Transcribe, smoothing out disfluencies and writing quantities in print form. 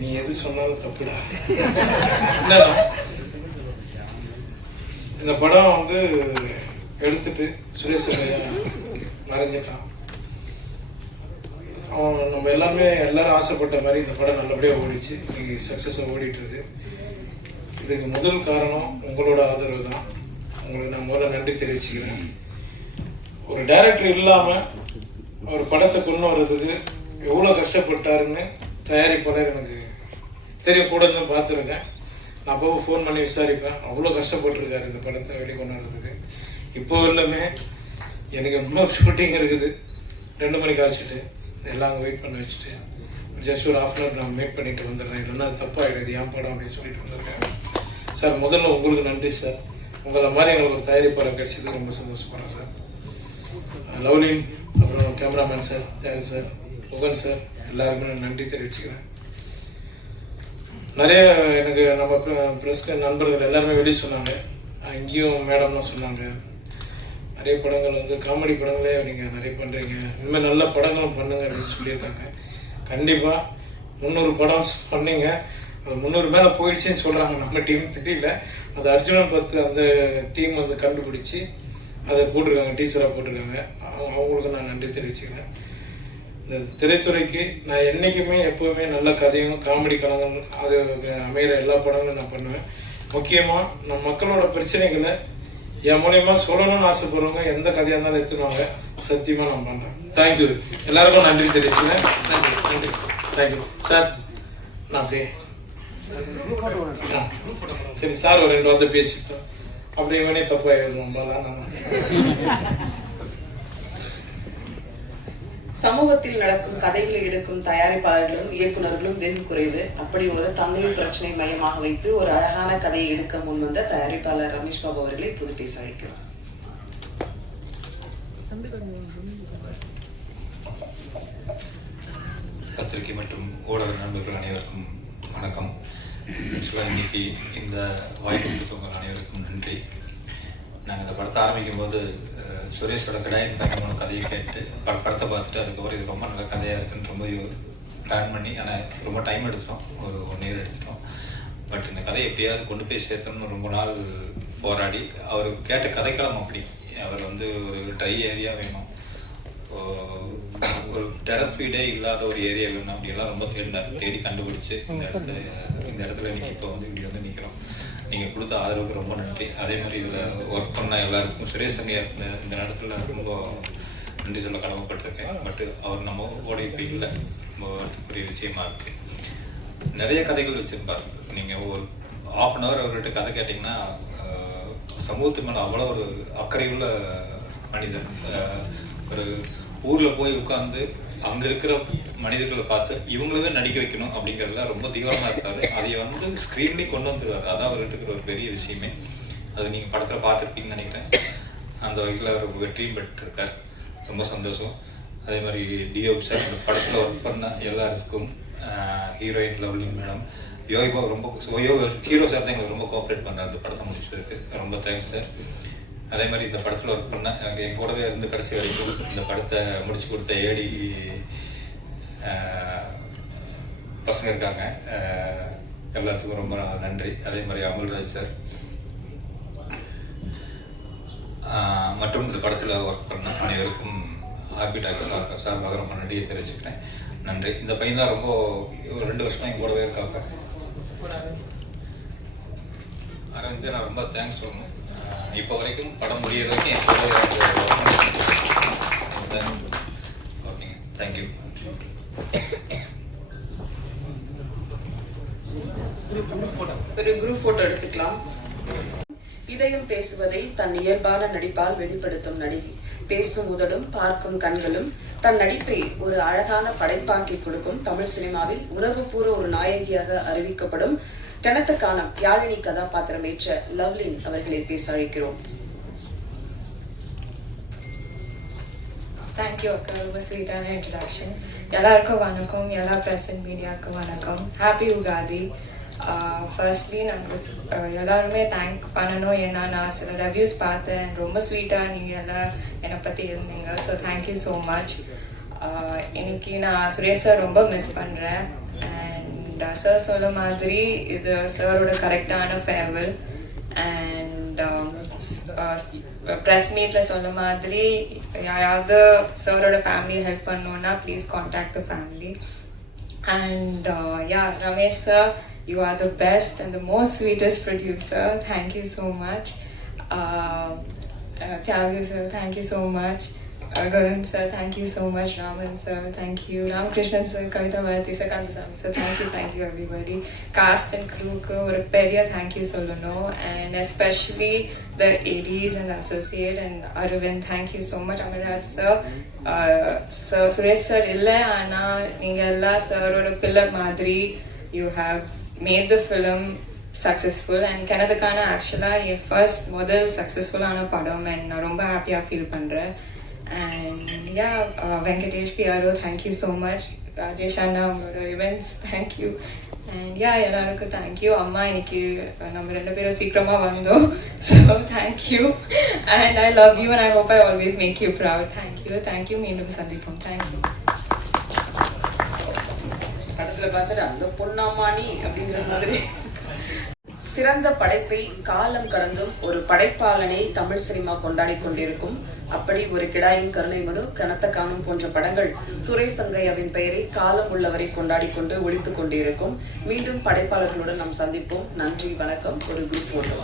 நீ எது சொன்னாலும் தப்புடா. என்னடா இந்த படம் வந்து எடுத்துட்டு சுரேஷ் ஐயா மறைஞ்சிட்டான். அவன் நம்ம எல்லாரும் ஆசைப்பட்ட மாதிரி இந்த படம் நல்லபடியாக ஓடிச்சு. இன்னைக்கு சக்ஸஸாக ஓடிட்டு இருக்கு. இதுக்கு முதல் காரணம் உங்களோட ஆதரவு தான். உங்களுக்கு நான் முதல்ல நன்றி தெரிவிச்சுக்கிறேன். ஒரு டைரக்டர் இல்லாமல் ஒரு படத்தை கொண்டு வர்றதுக்கு எவ்வளோ கஷ்டப்பட்டாருன்னு தயாரிப்பாளர் எனக்கு தெரியும். கூட இருந்து பார்த்துருக்கேன். நான் அப்போ ஃபோன் பண்ணி விசாரிப்பேன். அவ்வளோ கஷ்டப்பட்டுருக்காரு இந்த படத்தை வெளிக்கொண்டு வர்றதுக்கு. இப்போ எல்லாமே எனக்கு இன்னொரு ஷூட்டிங் இருக்குது. 2 மணிக்கு ஆச்சுட்டு எல்லாம் அங்கே வெயிட் பண்ண வச்சுட்டு ஜஸ்ட் ஒரு ½ நான் மீட் பண்ணிட்டு வந்துடுறேன். இல்லைன்னா தப்பாகிடுது என் படம் அப்படின்னு சொல்லிட்டு வந்திருக்கேன். சார் முதல்ல உங்களுக்கு நன்றி சார். உங்களை மாதிரி எங்களுக்கு ஒரு தயாரிப்பாளர் கிடைச்சது ரொம்ப சந்தோஷப்படுறேன் சார். லவ்லின், அப்புறம் கேமராமேன் சார், தேவ் சார், முகன் சார், எல்லாருக்குமே நான் நன்றி தெரிவிச்சுக்கிறேன். நிறைய எனக்கு நம்ம ப்ரெஸ் நண்பர்கள் எல்லாருமே வெளியே சொன்னாங்க. இங்கேயும் மேடம்லாம் சொன்னாங்க, நிறைய படங்கள் வந்து காமெடி படங்களே நீங்கள் நிறைய பண்ணுறீங்க, இனிமேல் நல்ல படங்களும் பண்ணுங்க அப்படின்னு சொல்லியிருக்காங்க. கண்டிப்பாக 300 படம் பண்ணீங்க. அது 300 மேலே போயிடுச்சுன்னு சொல்கிறாங்க. நம்ம டீம் தெரியல. அது அர்ஜுனன் 10 அந்த டீம் வந்து கண்டுபிடிச்சி அதை போட்டிருக்காங்க, டீச்சராக போட்டிருக்காங்க. அவங்களுக்கு நான் நன்றி தெரிவிச்சுக்கிறேன். இந்த திரைத்துறைக்கு நான் என்றைக்குமே எப்போவுமே நல்ல கதையும் காமெடி கலங்கள் அது அமைகிற எல்லா படங்களும் நான் பண்ணுவேன். முக்கியமாக நம்ம மக்களோட பிரச்சனைகளை என் மூலியமா சொல்லணும்னு ஆசைப்படுறவங்க எந்த கதையாக இருந்தாலும் எடுத்துருவாங்க. சத்தியமாக நான் பண்ணுறேன். தேங்க்யூ. எல்லாருக்கும் நன்றி தெரிவிச்சுக்கிறேன். நன்றி நன்றி. Thank you sir. நான் அப்படியே சரி சார் ஒரு 2 வார்த்தை பேசிட்டோம். அப்படி இவனே தப்பாயிடும். சமூகத்தில் நடக்கும் கதைகளை எடுக்கும் தயாரிப்பாளர்களும் இயக்குநர்களும் வெகு குறைவு. அப்படி ஒரு தந்தையின் பிரச்சனை மையமாக வைத்து ஒரு அழகான கதையை எடுக்க முன்வந்த தயாரிப்பாளர் ரமேஷ் பாபு அவர்களை இப்போது பேச அழைக்கிறோம். பத்திரிகை மற்றும் ஊடக நண்பர்கள் அனைவருக்கும் வணக்கம். ஆக்சுவலாக இன்னைக்கு இந்த வாய்ப்பு கொடுத்தவங்க அனைவருக்கும் நன்றி. நாங்கள் இந்த படத்தை ஆரம்பிக்கும் போது சுரேஷோட கடாயின் பயணமான கதையை கேட்டு படத்தை பார்த்துட்டு அதுக்கப்புறம் இது ரொம்ப நல்ல கதையாக இருக்குன்னு ரொம்ப பிளான் பண்ணி, ஆனால் ரொம்ப டைம் எடுத்துட்டோம், ஒரு 1 இயர் எடுத்துட்டோம். பட் இந்த கதையை எப்படியாவது கொண்டு போய் சேர்த்தோம்னு ரொம்ப நாள் போராடி அவர் கேட்ட கதைக்களம் அப்படி. அவர் வந்து ஒரு ட்ரை ஏரியா வேணும், ஒரு டெரஸ் வீடே இல்லாத ஒரு ஏரியா வேணும் அப்படியெல்லாம் ரொம்ப தேடி கண்டுபிடிச்சு இந்த இடத்துல இன்னைக்கு இப்போ வந்து இப்படி வந்து நிற்கிறோம். நீங்கள் கொடுத்த ஆதரவுக்கு ரொம்ப நன்றி. அதே மாதிரி இதில் ஒர்க் பண்ண எல்லாருக்கும் சுரேஷ் ஐயா இந்த இடத்துல ரொம்ப நன்றி சொல்ல கடமைப்பட்டிருக்கேன். பட் அவர் நம்ம ஓட இப்போ இல்லை, ரொம்ப வருத்தக்குரிய விஷயமா இருக்கு. நிறைய கதைகள் வச்சிருப்பார். நீங்கள் ஒரு ½ அன் ஹவர் அவர்கிட்ட கதை கேட்டிங்கன்னா சமூகத்து மேலே அவ்வளோ ஒரு அக்கறையுள்ள மனிதர். ஒரு ஊரில் போய் உட்காந்து அங்கே இருக்கிற மனிதர்களை பார்த்து இவங்களவே நடிக்க வைக்கணும் அப்படிங்கிறதுல ரொம்ப தீவிரமாக இருக்காரு. அதை வந்து ஸ்க்ரீன்லேயும் கொண்டு வந்துடுவார். அதான் அவர்கிட்ட இருக்கிற ஒரு பெரிய விஷயமே. அது நீங்கள் படத்தில் பார்த்துருப்பீங்கன்னு நினைக்கிறேன். அந்த வகையில் அவர் வெற்றியும் பெற்றிருக்கார். ரொம்ப சந்தோஷம். அதே மாதிரி டிஓபி சார், அந்த படத்தில் ஒர்க் பண்ண எல்லாருக்கும், ஹீரோயின் லவ்லின் மேடம், யோகிபா ரொம்ப ஹீரோ சார் தான் எங்களுக்கு ரொம்ப கோஆப்ரேட் பண்ணார் இந்த படத்தை முடிச்சதுக்கு. ரொம்ப தேங்க்ஸ் சார். அதே மாதிரி இந்த படத்தில் ஒர்க் பண்ண எனக்கு என் கூடவே இருந்து கடைசி வரைக்கும் இந்த படத்தை முடிச்சு கொடுத்த ஏடி பசங்க இருக்காங்க, எல்லாத்துக்கும் ரொம்ப நன்றி. அதே மாதிரி அமல்ராஜ் சார் மற்றும் இந்த படத்தில் ஒர்க் பண்ண அனைவருக்கும் ஆர்பிடாக் சார்பாக ரொம்ப நன்றியை தெரிவிச்சுக்கிறேன். நன்றி. இந்த பையன் தான் ரொம்ப 2 வருஷமாக என் கூடவே இருக்காங்க. அரவிந்த் நான் ரொம்ப தேங்க்ஸ் சொல்லணும். இப்போ வரைக்கும் படம் முடிகிற வரைக்கும் ஓகேங்க. தேங்க்யூ. ஒரு குரூப் போட்டோ எடுத்துக்கலாம். இதயம் பேசுவதை தன் இயல்பான நடிப்பால் வெளிப்படுத்தும் நடிகை. பேசும் உதடும், பார்க்கும் கண்களும் தன் நடிப்பை ஒரு அழகான படைப்பாக்கி கொடுக்கும் தமிழ் சினிமாவில் உணர்வுபூர்வ ஒரு நாயகியாக அறிவிக்கப்படும் கிணத்துக்கான யாழினி கதாபாத்திரம் ஏற்ற லவ்லின் அவர்களை பேச அழைக்கிறோம். தேங்க்யூ அக்கா, ரொம்ப ஸ்வீட்டான இன்ட்ரடக்ஷன். எல்லாருக்கும் வணக்கம், எல்லா ப்ரெசன்ட் மீடியாவுக்கு வணக்கம். ஹாப்பி உகாதி. ஃபர்ஸ்ட்லி நாங்கள் எல்லாருமே தேங்க் பண்ணணும். ஏன்னா நான் சில ரிவ்யூஸ் பார்த்தேன், ரொம்ப ஸ்வீட்டாக நீங்கள் எல்லாம் என்னை பற்றி இருந்தீங்க. So thank you so much. இன்னைக்கு நான் சுரேஷ் சார் ரொம்ப மிஸ் பண்ணுறேன். அண்ட் அண்ட் சார் சொல்ல மாதிரி இது சாரோட கரெக்டான ஃபேர்வெல். அண்ட் ப்ரெஸ் மீட்டில் சொல்ல மாதிரி யாராவது சாரோட ஃபேமிலி ஹெல்ப் பண்ணணுன்னா please contact the family. And yeah, Ramesh sir, you are the best and the most sweetest producer. Thank you so much. Tyagya sir, thank you so much. Gagan sir, thank you so much. Raman sir, thank you. Ramakrishnan sir, Kavita Bharati sir, Kanthasamy sir, thank you everybody. Cast and crew ku or periya thank you solano, and especially the ADs and the associate and Arvind, thank you so much. Amiraj sir, sir Suresh sir illa ana neenga ella sir oda pillar madri, you have made the film successful. And Kanadakana actually your first model successful ana padam, and na romba happy ah feel pandren. And yeah, Venkatesh PRO, thank you so much. Rajesh Anna, events, thank you. And yeah, எல்லாருக்கும் thank you. அம்மா இன்னைக்கு நம்ம 2 பேரும் சீக்கிரமா வந்தோம், so thank you. And I love you and I hope I always make you proud. Thank you. மீண்டும் சந்திப்போம். Thank you. படத்துல பார்த்துட்டு அந்த பொன்னாமானி அப்படிங்கிற மாதிரி சிறந்த படைப்பை காலம் கடந்தும் ஒரு படைப்பாளனை தமிழ் சினிமா கொண்டாடி கொண்டிருக்கும். அப்படி ஒரு கிடாயின் கருணை மனு, கனத்த காணும் போன்ற படங்கள் சுரேஷ் சங்கையாவின் பெயரை காலம் உள்ளவரை கொண்டாடி கொண்டு ஒழித்துக் கொண்டிருக்கும். மீண்டும் படைப்பாளர்களுடன் நாம் சந்திப்போம். நன்றி, வணக்கம். ஒரு குரூப் போட்டோ.